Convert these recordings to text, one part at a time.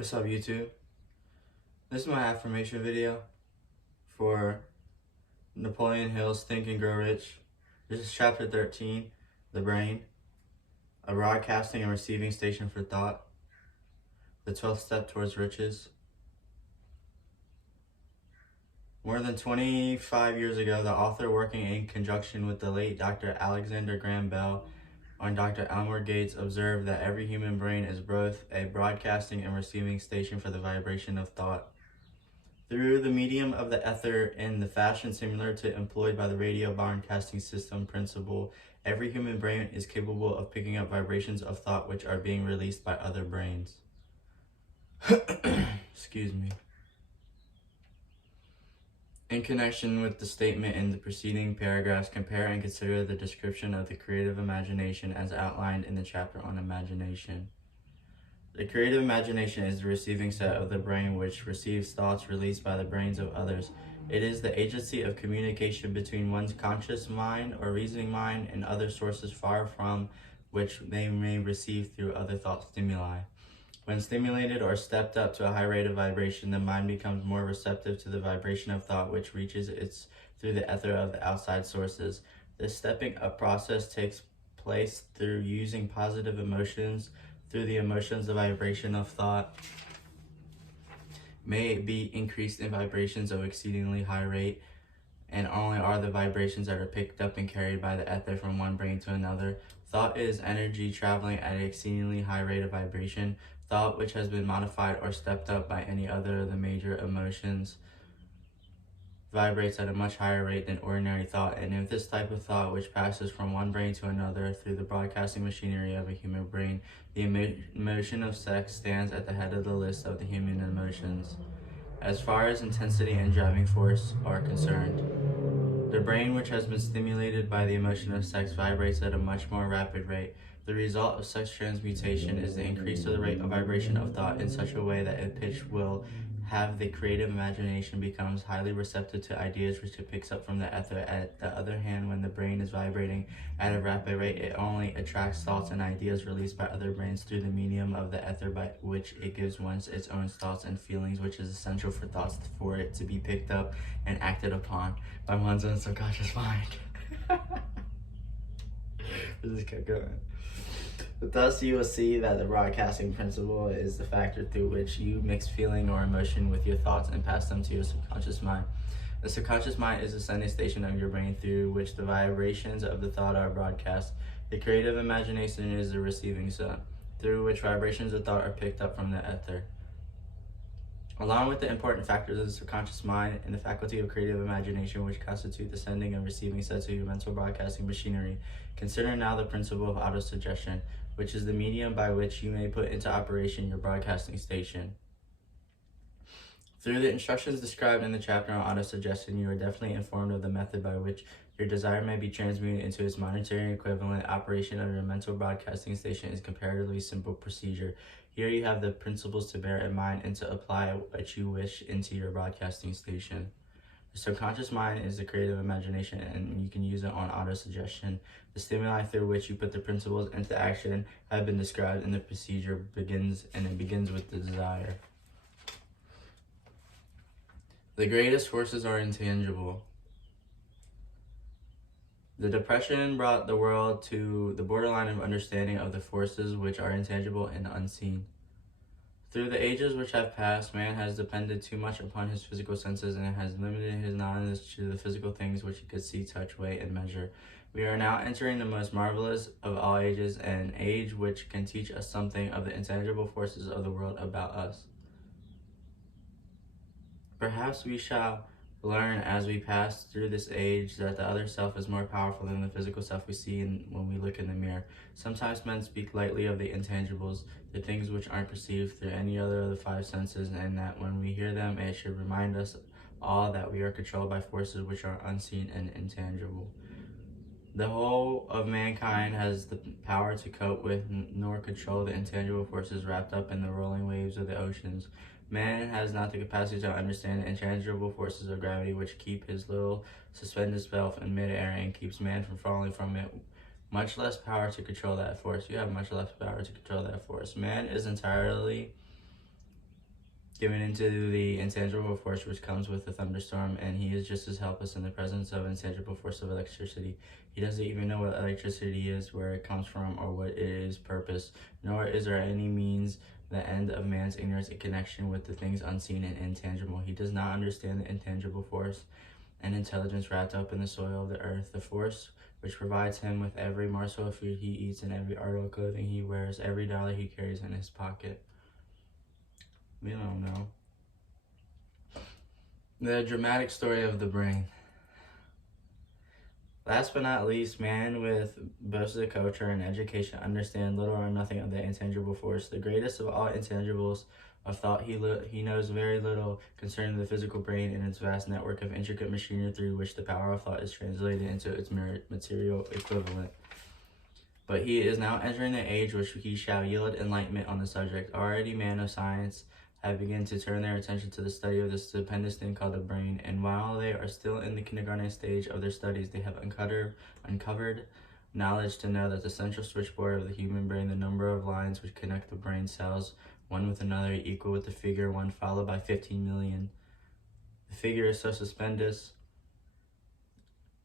What's up, YouTube? This is my affirmation video for Napoleon Hill's Think and Grow Rich. This is chapter 13, The Brain, a broadcasting and receiving station for thought, the 12th step towards riches. More than 25 years ago, the author, working in conjunction with the late Dr. Alexander Graham Bell and Dr. Elmer Gates, observed that every human brain is both a broadcasting and receiving station for the vibration of thought. Through the medium of the ether, in the fashion similar to employed by the radio broadcasting system principle, every human brain is capable of picking up vibrations of thought which are being released by other brains. Excuse me. In connection with the statement in the preceding paragraphs, compare and consider the description of the creative imagination as outlined in the chapter on imagination. The creative imagination is the receiving set of the brain which receives thoughts released by the brains of others. It is the agency of communication between one's conscious mind or reasoning mind and other sources far from which they may receive through other thought stimuli. When stimulated or stepped up to a high rate of vibration, the mind becomes more receptive to the vibration of thought which reaches its through the ether of the outside sources. This stepping up process takes place through using positive emotions. Through the emotions, the vibration of thought may be increased in vibrations of exceedingly high rate, and only are the vibrations that are picked up and carried by the ether from one brain to another. Thought is energy traveling at an exceedingly high rate of vibration. Thought which has been modified or stepped up by any other of the major emotions vibrates at a much higher rate than ordinary thought, and if this type of thought which passes from one brain to another through the broadcasting machinery of a human brain, the emotion of sex stands at the head of the list of the human emotions, as far as intensity and driving force are concerned. The brain which has been stimulated by the emotion of sex vibrates at a much more rapid rate. The result of sex transmutation is the increase of the rate of vibration of thought in such a way that a pitch will have the creative imagination becomes highly receptive to ideas which it picks up from the ether. At the other hand, when the brain is vibrating at a rapid rate, it only attracts thoughts and ideas released by other brains through the medium of the ether, by which it gives one its own thoughts and feelings, which is essential for thoughts for it to be picked up and acted upon by one's own subconscious mind. This kept going. Thus, you will see that the broadcasting principle is the factor through which you mix feeling or emotion with your thoughts and pass them to your subconscious mind. The subconscious mind is the sending station of your brain through which the vibrations of the thought are broadcast. The creative imagination is the receiving set, through which vibrations of thought are picked up from the ether. Along with the important factors of the subconscious mind and the faculty of creative imagination which constitute the sending and receiving sets of your mental broadcasting machinery, consider now the principle of autosuggestion, which is the medium by which you may put into operation your broadcasting station. Through the instructions described in the chapter on autosuggestion, you are definitely informed of the method by which your desire may be transmuted into its monetary equivalent. Operation of your mental broadcasting station is comparatively simple procedure. Here you have the principles to bear in mind and to apply what you wish into your broadcasting station. The subconscious mind is the creative imagination, and you can use it on autosuggestion. The stimuli through which you put the principles into action have been described in the procedure begins with the desire. The greatest forces are intangible. The Depression brought the world to the borderline of understanding of the forces which are intangible and unseen. Through the ages which have passed, man has depended too much upon his physical senses and has limited his knowledge to the physical things which he could see, touch, weigh, and measure. We are now entering the most marvelous of all ages, an age which can teach us something of the intangible forces of the world about us. Perhaps we shall learn as we pass through this age that the other self is more powerful than the physical self we see when we look in the mirror. Sometimes men speak lightly of the intangibles, the things which aren't perceived through any other of the five senses, and that when we hear them, it should remind us all that we are controlled by forces which are unseen and intangible. The whole of mankind has the power to cope with nor control the intangible forces wrapped up in the rolling waves of the oceans. Man has not the capacity to understand the intangible forces of gravity which keep his little suspended self in midair and keeps man from falling from it. Much less power to control that force. You have much less power to control that force. Man is entirely given into the intangible force which comes with the thunderstorm, and he is just as helpless in the presence of intangible force of electricity. He doesn't even know what electricity is, where it comes from, or what it is purpose, nor is there any means the end of man's ignorance in connection with the things unseen and intangible. He does not understand the intangible force and intelligence wrapped up in the soil of the earth, the force which provides him with every morsel of food he eats and every article of clothing he wears, every dollar he carries in his pocket. We don't know. The dramatic story of the brain. Last but not least, man with both the culture and education understand little or nothing of the intangible force. The greatest of all intangibles of thought, he knows very little concerning the physical brain and its vast network of intricate machinery through which the power of thought is translated into its material equivalent. But he is now entering an age which he shall yield enlightenment on the subject. Already men of science have begun to turn their attention to the study of this stupendous thing called the brain, and while they are still in the kindergarten stage of their studies, they have uncovered knowledge to know that the central switchboard of the human brain, the number of lines which connect the brain cells one with another, equal with the figure 1 followed by 15 million. The figure is so stupendous.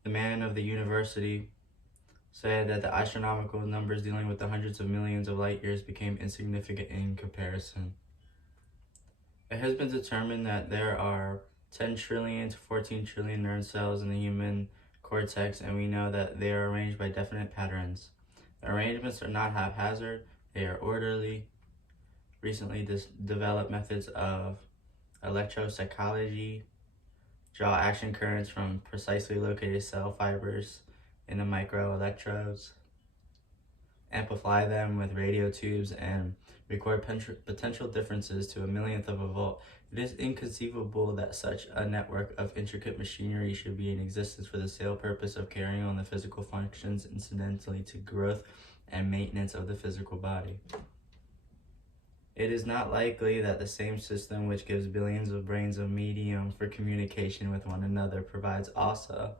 The man of the university said that the astronomical numbers dealing with the hundreds of millions of light years became insignificant in comparison. It has been determined that there are 10 trillion to 14 trillion nerve cells in the human cortex, and we know that they are arranged by definite patterns. The arrangements are not haphazard, they are orderly. Recently developed methods of electropsychology draw action currents from precisely located cell fibers in the microelectrodes, amplify them with radio tubes, and record potential differences to a millionth of a volt. It is inconceivable that such a network of intricate machinery should be in existence for the sole purpose of carrying on the physical functions incidentally to growth and maintenance of the physical body. It is not likely that the same system which gives billions of brains a medium for communication with one another provides also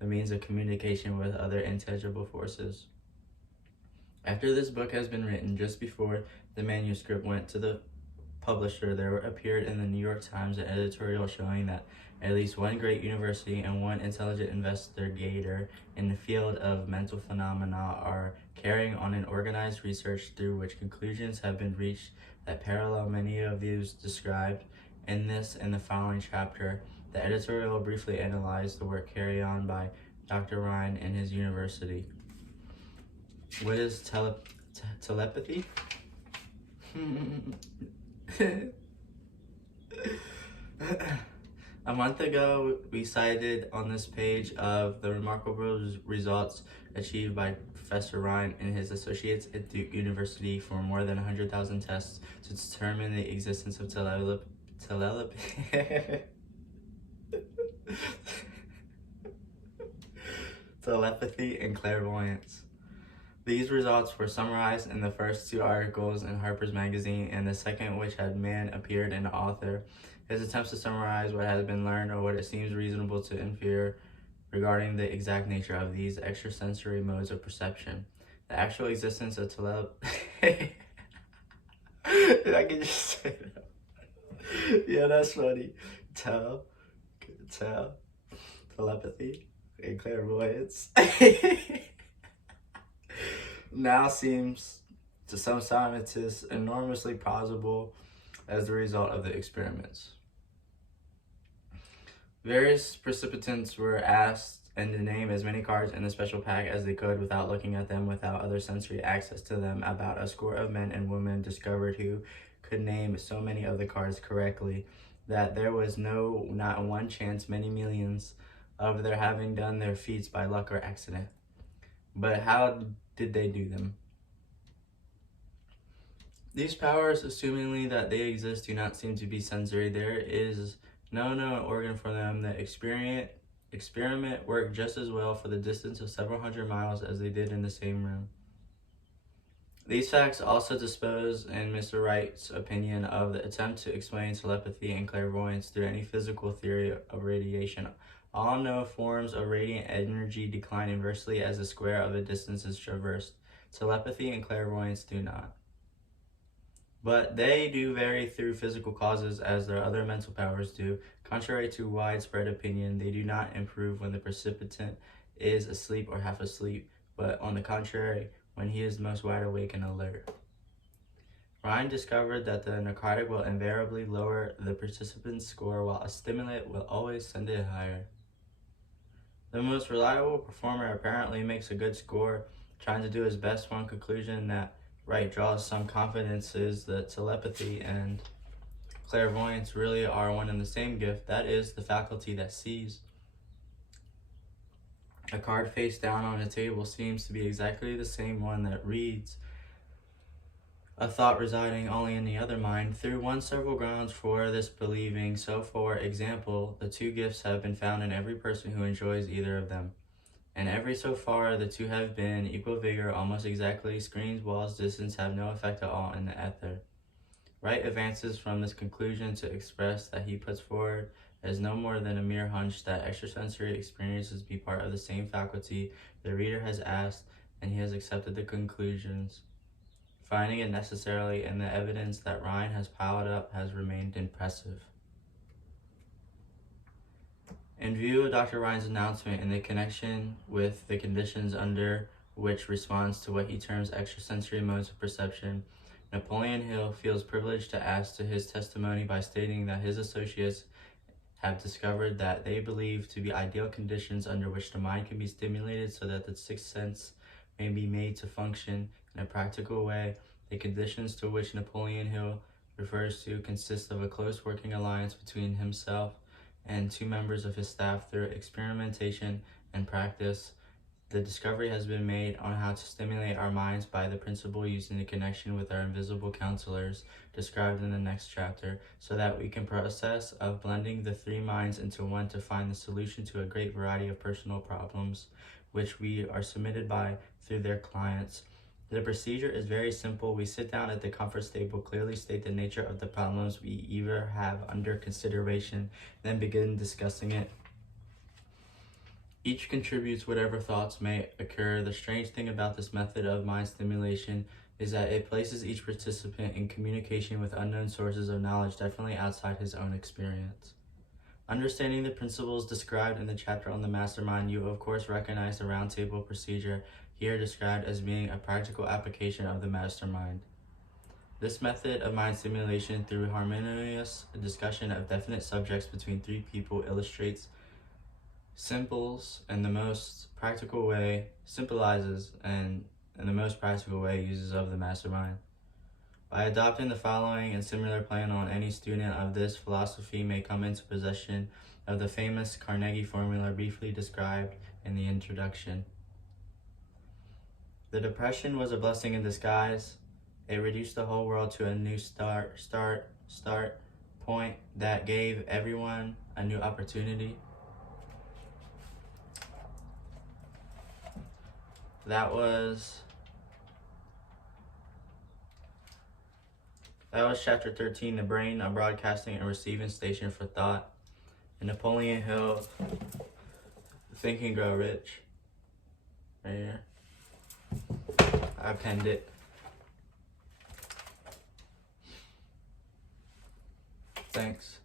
the means of communication with other intangible forces. After this book has been written, just before the manuscript went to the publisher, there appeared in the New York Times an editorial showing that at least one great university and one intelligent investigator in the field of mental phenomena are carrying on an organized research through which conclusions have been reached that parallel many of those described in this and the following chapter. The editorial briefly analyzed the work carried on by Dr. Rhine and his university. What is telepathy? A month ago, we cited on this page of the remarkable results achieved by Professor Rhine and his associates at Duke University for more than 100,000 tests to determine the existence of telepathy and clairvoyance. These results were summarized in the first 2 articles in Harper's Magazine, and the second, which had man appeared in the author. His attempts to summarize what has been learned or what it seems reasonable to infer regarding the exact nature of these extrasensory modes of perception. The actual existence of I can just say that. Yeah, that's funny. Telepathy and clairvoyance now seems to some scientists enormously plausible as the result of the experiments. Various participants were asked and to name as many cards in the special pack as they could without looking at them, without other sensory access to them. About a score of men and women discovered who could name so many of the cards correctly that there was not one chance, many millions, of their having done their feats by luck or accident. But how did they do them? These powers, assumingly that they exist, do not seem to be sensory. There is no known organ for them. The experiment worked just as well for the distance of several hundred miles as they did in the same room. These facts also dispose, in Mr. Wright's opinion, of the attempt to explain telepathy and clairvoyance through any physical theory of radiation. All known forms of radiant energy decline inversely as the square of a distance is traversed. Telepathy and clairvoyance do not. but they do vary through physical causes as their other mental powers do. Contrary to widespread opinion, they do not improve when the precipitant is asleep or half asleep, but on the contrary, when he is most wide awake and alert. Ryan discovered that the narcotic will invariably lower the participant's score, while a stimulant will always send it higher. The most reliable performer apparently makes a good score, trying to do his best. One conclusion that Wright draws some confidence is that telepathy and clairvoyance really are one and the same gift, that is, the faculty that sees. A card face down on a table seems to be exactly the same one that reads, a thought residing only in the other mind. Through one several grounds for this believing. So, for example, the two gifts have been found in every person who enjoys either of them. And every so far, the two have been equal vigor, almost exactly. Screens, walls, distance have no effect at all in the ether. Wright advances from this conclusion to express that he puts forward as no more than a mere hunch that extrasensory experiences be part of the same faculty the reader has asked, and he has accepted the conclusions. Finding it necessarily in the evidence that Ryan has piled up has remained impressive. In view of Dr. Ryan's announcement in the connection with the conditions under which responds to what he terms extrasensory modes of perception, Napoleon Hill feels privileged to add to his testimony by stating that his associates have discovered that they believe to be ideal conditions under which the mind can be stimulated so that the sixth sense may be made to function in a practical way. The conditions to which Napoleon Hill refers to consist of a close working alliance between himself and two members of his staff. Through experimentation and practice, the discovery has been made on how to stimulate our minds by the principle used in the connection with our invisible counselors described in the next chapter, so that we can process of blending the three minds into one to find the solution to a great variety of personal problems which we are submitted by through their clients. The procedure is very simple. We sit down at the comfort table, clearly state the nature of the problems we either have under consideration, then begin discussing it. Each contributes whatever thoughts may occur. The strange thing about this method of mind stimulation is that it places each participant in communication with unknown sources of knowledge definitely outside his own experience. Understanding the principles described in the chapter on the mastermind, you of course recognize the roundtable procedure here described as being a practical application of the mastermind. This method of mind stimulation through harmonious discussion of definite subjects between three people illustrates symbolizes and in the most practical way uses of the mastermind. By adopting the following and similar plan on, any student of this philosophy may come into possession of the famous Carnegie formula briefly described in the introduction. The Depression was a blessing in disguise. It reduced the whole world to a new start point that gave everyone a new opportunity. That was chapter 13, The Brain, a broadcasting and receiving station for thought. And Napoleon Hill, Think and Grow Rich. Right here. I penned it. Thanks.